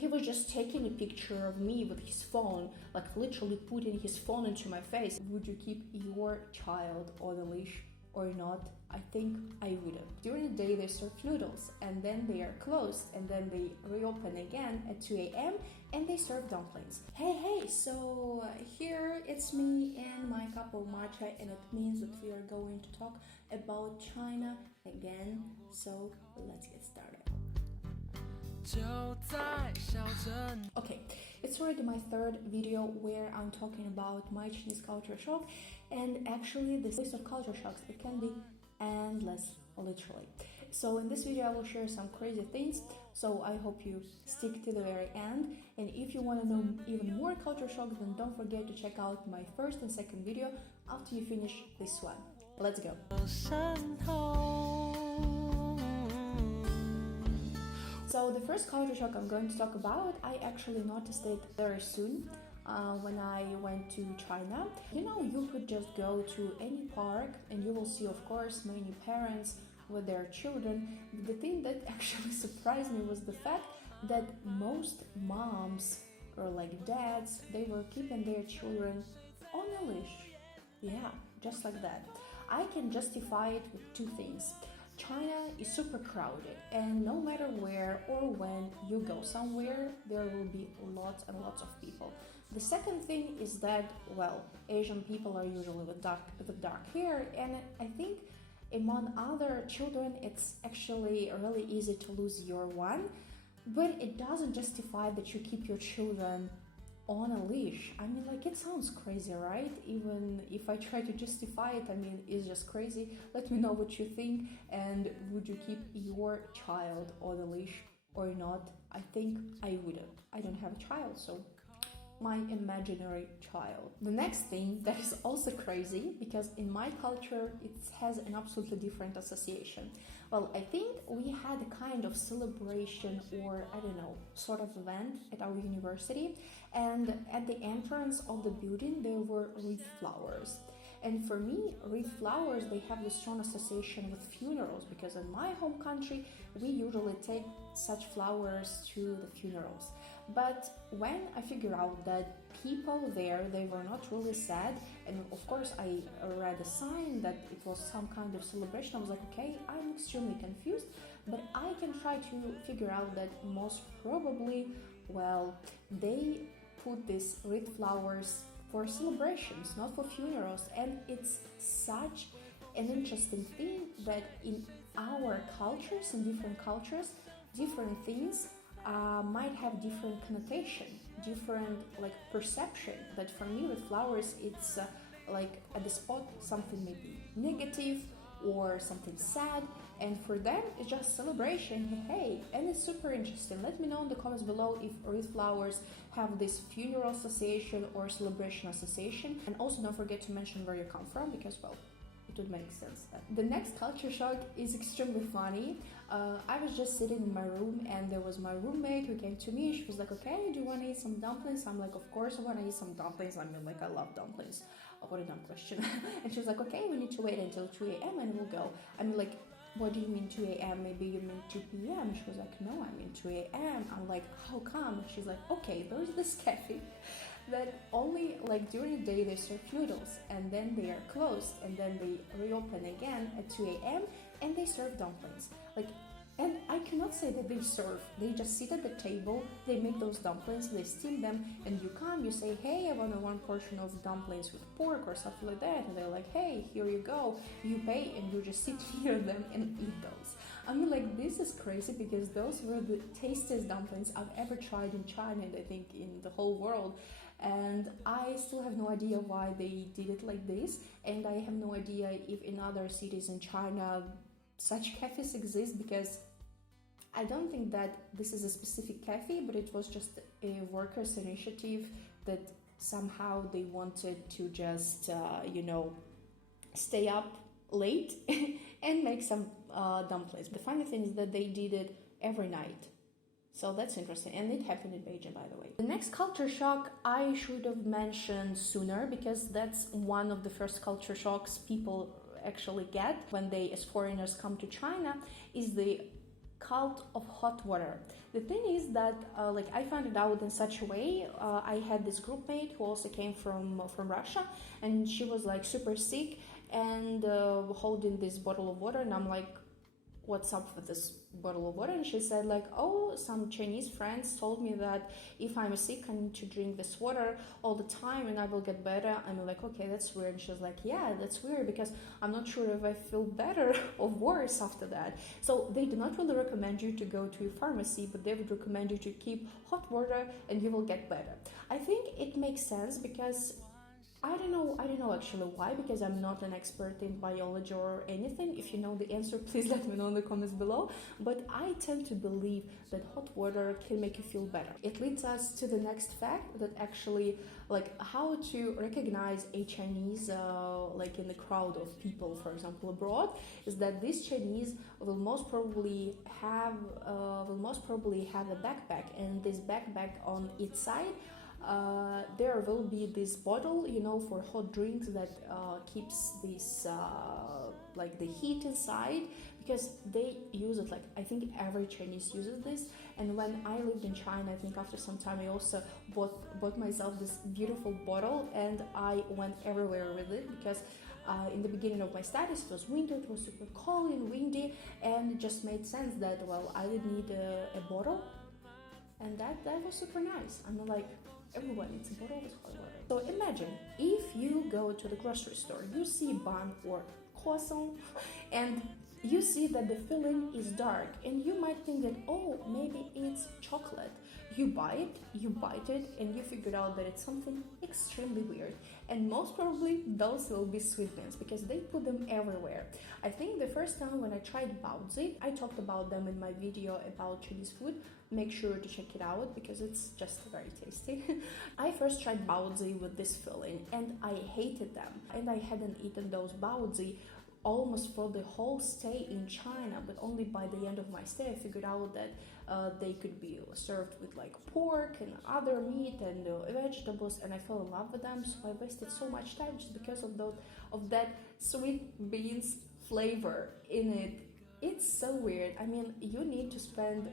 he was just taking a picture of me with his phone, like literally putting his phone into my face. Would you keep your child on a leash or not? I think I wouldn't. During the day they serve noodles and then they are closed and then they reopen again at 2 a.m. and they serve dumplings. Hey, so here it's me and my cup of matcha, and it means that we are going to talk about China again. So let's get started. Okay, it's already my third video where I'm talking about my Chinese culture shock, and actually this list of culture shocks, it can be endless, literally. So in this video I will share some crazy things, so I hope you stick to the very end. And if you want to know even more culture shocks, then don't forget to check out my first and second video after you finish this one. Let's go. So the first culture shock I'm going to talk about, I actually noticed it very soon when I went to China. You know, you could just go to any park and you will see, of course, many parents with their children. The thing that actually surprised me was the fact that most moms or like dads, they were keeping their children on a leash. Yeah, just like that. I can justify it with two things. China is super crowded, and no matter where or when you go somewhere, there will be lots and lots of people. The second thing is that, well, Asian people are usually with dark hair, and I think among other children, it's actually really easy to lose your one, but it doesn't justify that you keep your children on a leash. I mean, like, it sounds crazy, right? Even if I try to justify it, I mean, it's just crazy. Let me know what you think, and would you keep your child on a leash or not? I think I wouldn't. I don't have a child, so my imaginary child. The next thing that is also crazy, because in my culture it has an absolutely different association. Well, I think we had a kind of celebration, or I don't know, sort of event at our university, and at the entrance of the building there were wreath flowers. And for me, wreath flowers, they have this strong association with funerals, because in my home country, we usually take such flowers to the funerals. But when I figured out that people there, they were not really sad, and of course I read a sign that it was some kind of celebration, I was like, okay, I'm extremely confused, but I can try to figure out that most probably, well, they put these wreath flowers for celebrations, not for funerals. And it's such an interesting thing that in our cultures, in different cultures, different things might have different connotation, different like perception. That for me with flowers, it's like at the spot something maybe negative or something sad, and for them it's just celebration. Hey, and it's super interesting. Let me know in the comments below if wreath flowers have this funeral association or celebration association, and also don't forget to mention where you come from, because, well, it would make sense. The next culture shock is extremely funny. I was just sitting in my room and there was my roommate who came to me. She was like, okay, do you want to eat some dumplings? I'm like, of course I want to eat some dumplings. I mean, like, I love dumplings. Oh, what a dumb question. And she was like, okay, we need to wait until 2 a.m. and we'll go. I mean, like, what do you mean 2 a.m.? Maybe you mean 2 p.m. She was like, no, I mean 2 a.m. I'm like, how come? She's like, okay, there's this cafe that only like during the day they serve noodles and then they are closed and then they reopen again at 2 a.m. and they serve dumplings. Like, and I cannot say that they serve, they just sit at the table, they make those dumplings, they steam them, and you come, you say, hey, I want one portion of dumplings with pork or something like that, and they're like, hey, here you go, you pay, and you just sit near them and eat those. I mean, like, this is crazy, because those were the tastiest dumplings I've ever tried in China, and I think in the whole world, and I still have no idea why they did it like this, and I have no idea if in other cities in China such cafes exist, because I don't think that this is a specific cafe, but it was just a workers' initiative that somehow they wanted to just, stay up late and make some dumplings. The funny thing is that they did it every night. So that's interesting, and it happened in Beijing, by the way. The next culture shock I should have mentioned sooner, because that's one of the first culture shocks people actually get when they, as foreigners, come to China, is the cult of hot water. The thing is that like I found it out in such a way. I had this group mate who also came from Russia, and she was like super sick and holding this bottle of water, and I'm like, what's up with this bottle of water? And she said like, oh, some Chinese friends told me that if I'm sick I need to drink this water all the time and I will get better. I'm like, okay, that's weird. And she's like, yeah, that's weird because I'm not sure if I feel better or worse after that. So they do not really recommend you to go to a pharmacy, but they would recommend you to keep hot water and you will get better. I think it makes sense because I don't know actually why, because I'm not an expert in biology or anything. If you know the answer, please let me know in the comments below. But I tend to believe that hot water can make you feel better. It leads us to the next fact, that actually like how to recognize a Chinese like in the crowd of people, for example, abroad, is that this Chinese will most probably have a backpack, and this backpack on its side there will be this bottle, you know, for hot drinks that keeps this like the heat inside, because they use it. Like I think every Chinese uses this. And when I lived in China, I think after some time I also bought myself this beautiful bottle, and I went everywhere with it because in the beginning of my studies it was winter, it was super cold and windy, and it just made sense that, well, I would need a bottle, and that was super nice. I'm like, everyone needs a bottle with hot water. So imagine if you go to the grocery store, you see bun or croissant, and you see that the filling is dark, and you might think that, oh, maybe it's chocolate. You buy it, you bite it, and you figure out that it's something extremely weird. And most probably those will be sweeteners, because they put them everywhere. I think the first time when I tried baozi, I talked about them in my video about Chinese food. Make sure to check it out because it's just very tasty. I first tried baozi with this filling and I hated them. And I hadn't eaten those baozi almost for the whole stay in China, but only by the end of my stay I figured out that they could be served with like pork and other meat and vegetables, and I fell in love with them. So I wasted so much time just because of that sweet beans flavor in it. It's so weird. I mean, you need to spend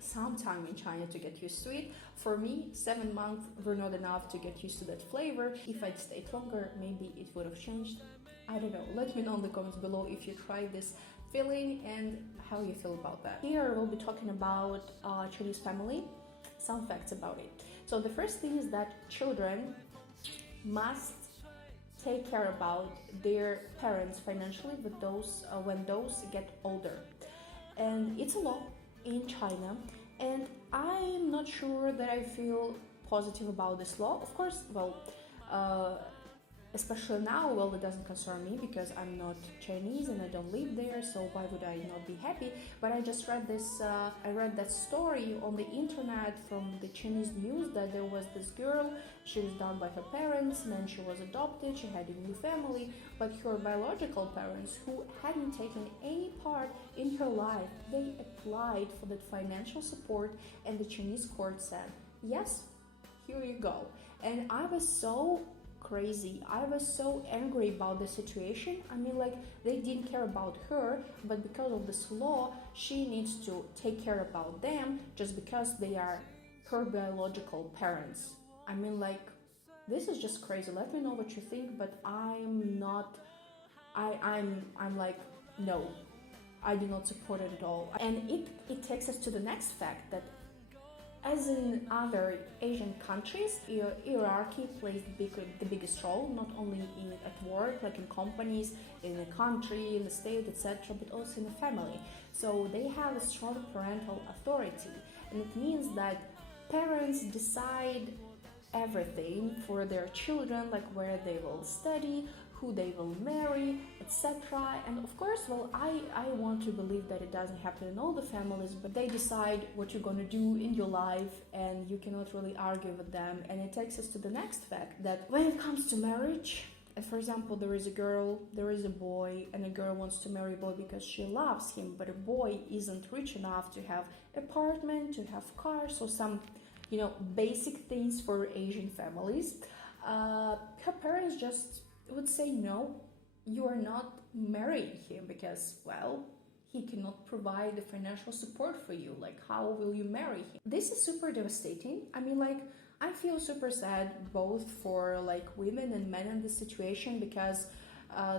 some time in China to get used to it. For me, 7 months were not enough to get used to that flavor. If I'd stayed longer, maybe it would have changed. I don't know. Let me know in the comments below if you tried this filling and how you feel about that. Here we'll be talking about Chinese family, some facts about it. So the first thing is that children must take care about their parents financially with those when those get older, and it's a law in China, and I'm not sure that I feel positive about this law. Of course, well, especially now, well, it doesn't concern me because I'm not Chinese and I don't live there, so why would I not be happy? But I just read this, I read that story on the internet from the Chinese news that there was this girl, she was done by her parents, and then she was adopted, she had a new family, but her biological parents, who hadn't taken any part in her life, they applied for that financial support, and the Chinese court said, yes, here you go. And I was so crazy. I was so angry about the situation. I mean, like, they didn't care about her, but because of this law, she needs to take care about them just because they are her biological parents. I mean, like, this is just crazy. Let me know what you think, but I'm like, no, I do not support it at all. And it takes us to the next fact that, as in other Asian countries, hierarchy plays the biggest role, not only at work, like in companies, in a country, in the state, etc., but also in a family. So they have a strong parental authority, and it means that parents decide everything for their children, like where they will study, who they will marry, etc. And of course, well, I want to believe that it doesn't happen in all the families, but they decide what you're gonna do in your life, and you cannot really argue with them. And it takes us to the next fact, that when it comes to marriage, if, for example, there is a girl, there is a boy, and a girl wants to marry a boy because she loves him, but a boy isn't rich enough to have apartment, to have cars, or some, you know, basic things for Asian families, her parents just would say, no, you are not marrying him because, well, he cannot provide the financial support for you. Like, how will you marry him? This is super devastating. I mean, like, I feel super sad both for like women and men in this situation, because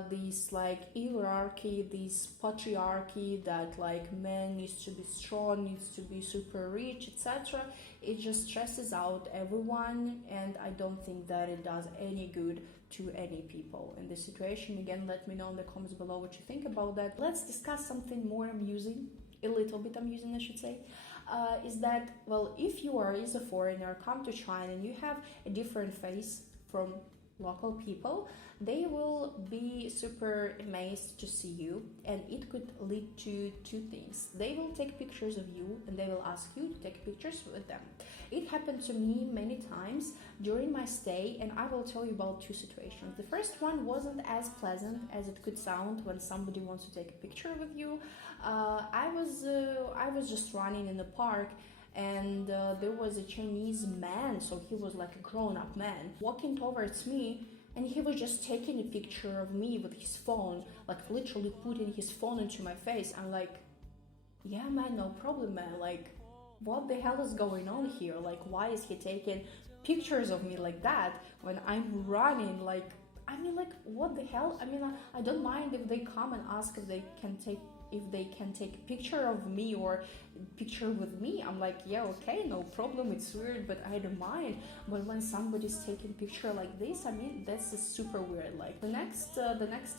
this like hierarchy, this patriarchy that like man needs to be strong, needs to be super rich, etc. It just stresses out everyone, and I don't think that it does any good to any people in this situation. Again, let me know in the comments below what you think about that. Let's discuss something more amusing, a little bit amusing I should say. Is that, well, if you are as a foreigner come to China and you have a different face from local people, they will be super amazed to see you, and it could lead to two things. They will take pictures of you and they will ask you to take pictures with them. It happened to me many times during my stay, and I will tell you about two situations. The first one wasn't as pleasant as it could sound when somebody wants to take a picture with you. I was just running in the park, and there was a Chinese man, so he was like a grown-up man, walking towards me, and he was just taking a picture of me with his phone, like literally putting his phone into my face. I'm like, yeah man, no problem man, like what the hell is going on here? Like, why is he taking pictures of me like that when I'm running? Like, I mean, like, what the hell? I mean, I don't mind if they come and ask if they can take a picture of me or picture with me. I'm like, yeah, okay, no problem, it's weird, but I don't mind. But when somebody's taking picture like this, I mean, that's super weird. Like the next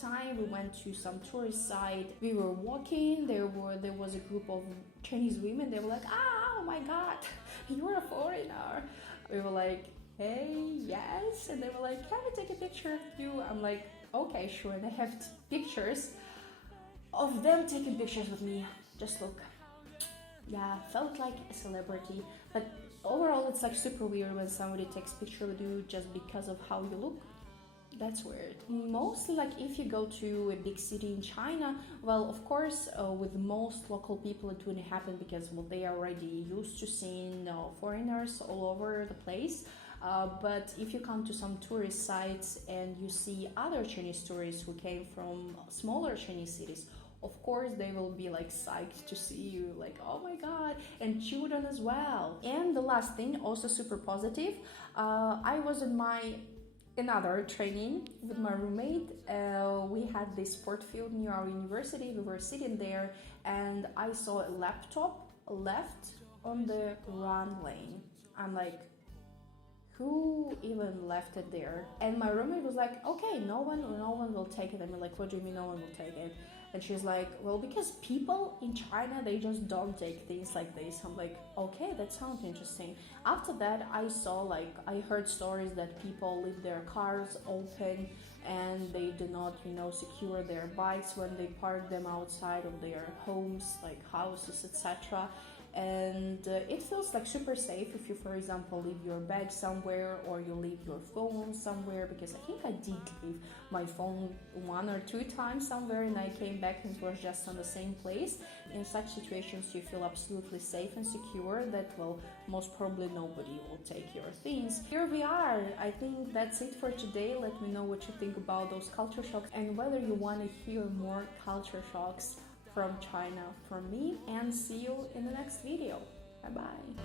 time we went to some tourist site, we were walking, there was a group of Chinese women. They were like, oh my god, you're a foreigner. We were like, hey, yes. And they were like, can we take a picture of you? I'm like, okay, sure. And I have pictures of them taking pictures with me. Just look, yeah, felt like a celebrity. But overall, it's like super weird when somebody takes picture with you just because of how you look. That's weird. Mostly, like, if you go to a big city in China, well, of course, with most local people it wouldn't happen, because, well, they are already used to seeing foreigners all over the place. But if you come to some tourist sites and you see other Chinese tourists who came from smaller Chinese cities, of course they will be like psyched to see you, like, oh my god, and children as well. And the last thing, also super positive, I was in another training with my roommate. We had this sport field near our university. We were sitting there and I saw a laptop left on the run lane. I'm like, who even left it there? And my roommate was like, okay, no one will take it. I'm like, what do you mean no one will take it? And she's like, well, because people in China, they just don't take things like this. I'm like, okay, that sounds interesting. After that, I heard stories that people leave their cars open and they do not, secure their bikes when they park them outside of their homes, like houses, etc. And it feels like super safe if you, for example, leave your bag somewhere or you leave your phone somewhere, because I think I did leave my phone 1 or 2 times somewhere and I came back and it was just on the same place. In such situations you feel absolutely safe and secure that, well, most probably nobody will take your things. Here we are. I think that's it for today. Let me know what you think about those culture shocks and whether you want to hear more culture shocks from China from me, and see you in the next video. Bye bye.